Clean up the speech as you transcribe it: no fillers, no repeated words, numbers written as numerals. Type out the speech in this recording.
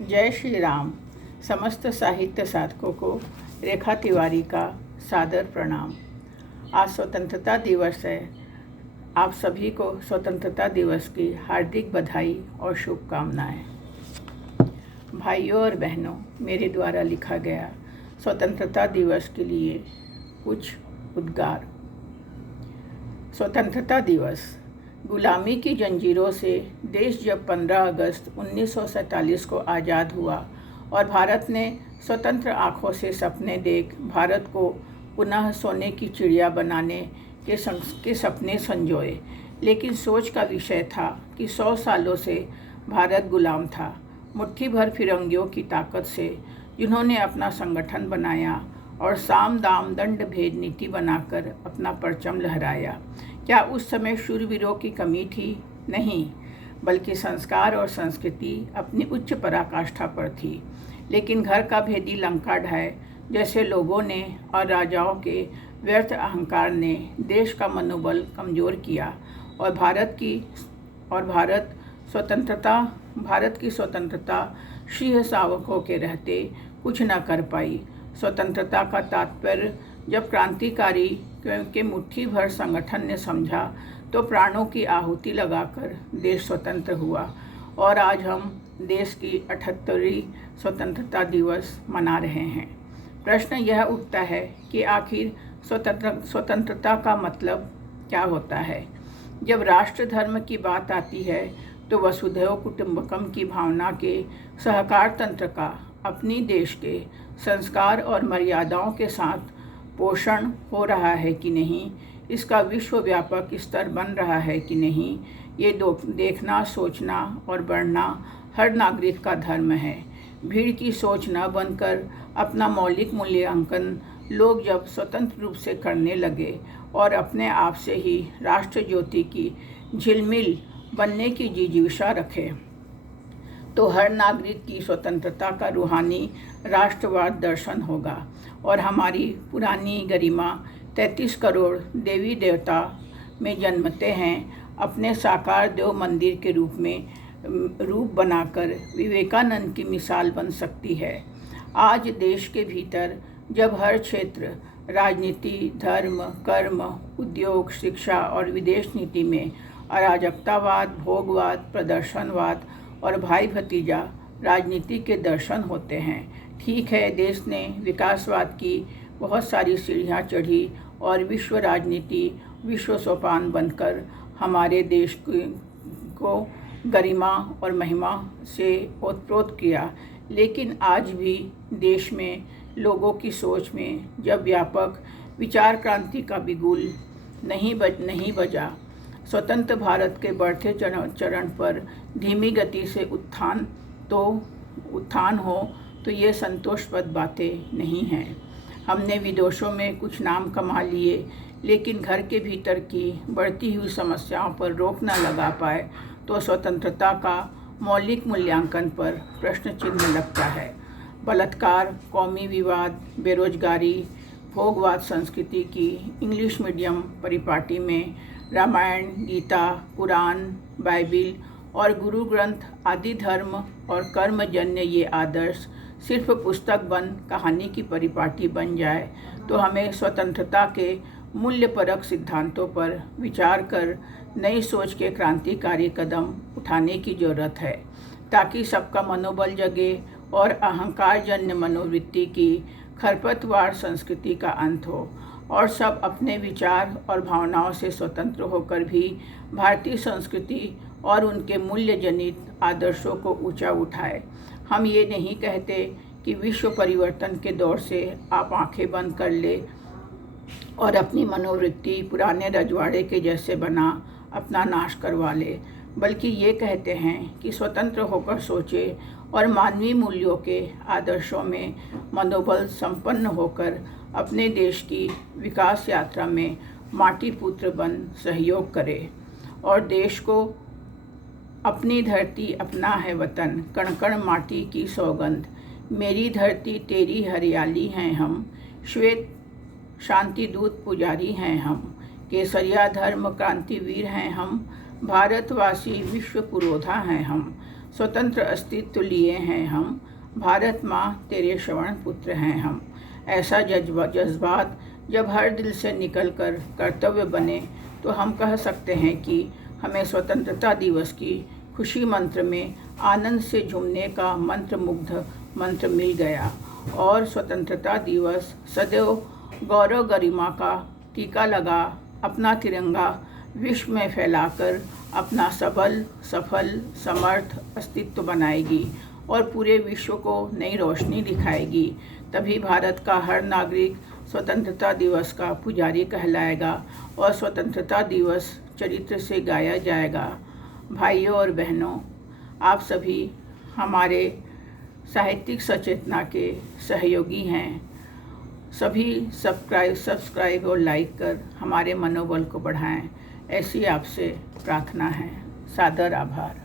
जय श्री राम। समस्त साहित्य साधकों को रेखा तिवारी का सादर प्रणाम। आज स्वतंत्रता दिवस है। आप सभी को स्वतंत्रता दिवस की हार्दिक बधाई और शुभकामनाएं। भाइयों और बहनों, मेरे द्वारा लिखा गया स्वतंत्रता दिवस के लिए कुछ उद्गार। स्वतंत्रता दिवस। गुलामी की जंजीरों से देश जब 15 अगस्त 1947 को आज़ाद हुआ और भारत ने स्वतंत्र आँखों से सपने देख भारत को पुनः सोने की चिड़िया बनाने के सपने संजोए, लेकिन सोच का विषय था कि 100 सालों से भारत गुलाम था, मुट्ठी भर फिरंगियों की ताकत से, जिन्होंने अपना संगठन बनाया और साम दाम दंड भेद नीति बनाकर अपना परचम लहराया। क्या उस समय शूरवीरों की कमी थी? नहीं, बल्कि संस्कार और संस्कृति अपनी उच्च पराकाष्ठा पर थी। लेकिन घर का भेदी लंका ढाए जैसे लोगों ने और राजाओं के व्यर्थ अहंकार ने देश का मनोबल कमज़ोर किया और भारत की स्वतंत्रता सिंह शावकों के रहते कुछ न कर पाई। स्वतंत्रता का तात्पर्य जब क्रांतिकारी के मुट्ठी भर संगठन ने समझा तो प्राणों की आहुति लगाकर देश स्वतंत्र हुआ और आज हम देश की 78वीं स्वतंत्रता दिवस मना रहे हैं। प्रश्न यह उठता है कि आखिर स्वतंत्रता का मतलब क्या होता है? जब राष्ट्र धर्म की बात आती है तो वसुधैव कुटुंबकम की भावना के सहकार तंत्र का अपनी देश के संस्कार और मर्यादाओं के साथ पोषण हो रहा है कि नहीं, इसका विश्वव्यापक स्तर बन रहा है कि नहीं, ये देखना, सोचना और बढ़ना हर नागरिक का धर्म है। भीड़ की सोच न बनकर अपना मौलिक मूल्यांकन लोग जब स्वतंत्र रूप से करने लगे और अपने आप से ही राष्ट्र ज्योति की झिलमिल बनने की जिज्ञासा रखे, तो हर नागरिक की स्वतंत्रता का रूहानी राष्ट्रवाद दर्शन होगा और हमारी पुरानी गरिमा 33 करोड़ देवी देवता में जन्मते हैं अपने साकार देव मंदिर के रूप बनाकर विवेकानंद की मिसाल बन सकती है। आज देश के भीतर जब हर क्षेत्र राजनीति, धर्म, कर्म, उद्योग, शिक्षा और विदेश नीति में अराजकतावाद, भोगवाद, प्रदर्शनवाद और भाई भतीजा राजनीति के दर्शन होते हैं। ठीक है, देश ने विकासवाद की बहुत सारी सीढ़ियाँ चढ़ी और विश्व राजनीति विश्व सोपान बनकर हमारे देश को गरिमा और महिमा से ओतप्रोत किया, लेकिन आज भी देश में लोगों की सोच में जब व्यापक विचार क्रांति का बिगुल नहीं बजा, स्वतंत्र भारत के बढ़ते चरण पर धीमी गति से उत्थान हो तो ये संतोषप्रद बातें नहीं हैं। हमने विदेशों में कुछ नाम कमा लिए, लेकिन घर के भीतर की बढ़ती हुई समस्याओं पर रोक न लगा पाए तो स्वतंत्रता का मौलिक मूल्यांकन पर प्रश्न चिन्ह लगता है। बलात्कार, कौमी विवाद, बेरोजगारी, भोगवाद संस्कृति की इंग्लिश मीडियम परिपाटी में रामायण, गीता, कुरान, बाइबिल और गुरु ग्रंथ आदि धर्म और कर्मजन्य ये आदर्श सिर्फ पुस्तक बन कहानी की परिपाटी बन जाए तो हमें स्वतंत्रता के मूल्यपरक सिद्धांतों पर विचार कर नई सोच के क्रांतिकारी कदम उठाने की ज़रूरत है, ताकि सबका मनोबल जगे और अहंकारजन्य मनोवृत्ति की खरपतवार संस्कृति का अंत हो और सब अपने विचार और भावनाओं से स्वतंत्र होकर भी भारतीय संस्कृति और उनके मूल्य जनित आदर्शों को ऊंचा उठाए। हम ये नहीं कहते कि विश्व परिवर्तन के दौर से आप आंखें बंद कर ले और अपनी मनोवृत्ति पुराने रजवाड़े के जैसे बना अपना नाश करवा ले, बल्कि ये कहते हैं कि स्वतंत्र होकर सोचे और मानवीय मूल्यों के आदर्शों में मनोबल संपन्न होकर अपने देश की विकास यात्रा में माटी पुत्र बन सहयोग करे और देश को अपनी धरती अपना है वतन, कण कण माटी की सौगंध, मेरी धरती तेरी हरियाली हैं हम, श्वेत शांति दूत पुजारी हैं हम, केसरिया धर्म क्रांतिवीर हैं हम, भारतवासी विश्व पुरोधा हैं हम, स्वतंत्र अस्तित्व लिए हैं हम, भारत माँ तेरे श्रवण पुत्र हैं हम। ऐसा जज्बात जब हर दिल से निकलकर कर्तव्य बने तो हम कह सकते हैं कि हमें स्वतंत्रता दिवस की खुशी मंत्र में आनंद से झूमने का मंत्रमुग्ध मंत्र मिल गया और स्वतंत्रता दिवस सदैव गौरव गरिमा का टीका लगा अपना तिरंगा विश्व में फैलाकर अपना सबल, सफल, समर्थ अस्तित्व बनाएगी और पूरे विश्व को नई रोशनी दिखाएगी। तभी भारत का हर नागरिक स्वतंत्रता दिवस का पुजारी कहलाएगा और स्वतंत्रता दिवस चरित्र से गाया जाएगा। भाइयों और बहनों, आप सभी हमारे साहित्यिक सचेतना के सहयोगी हैं। सभी सब्सक्राइब और लाइक कर हमारे मनोबल को बढ़ाएं, ऐसी आपसे प्रार्थना है। सादर आभार।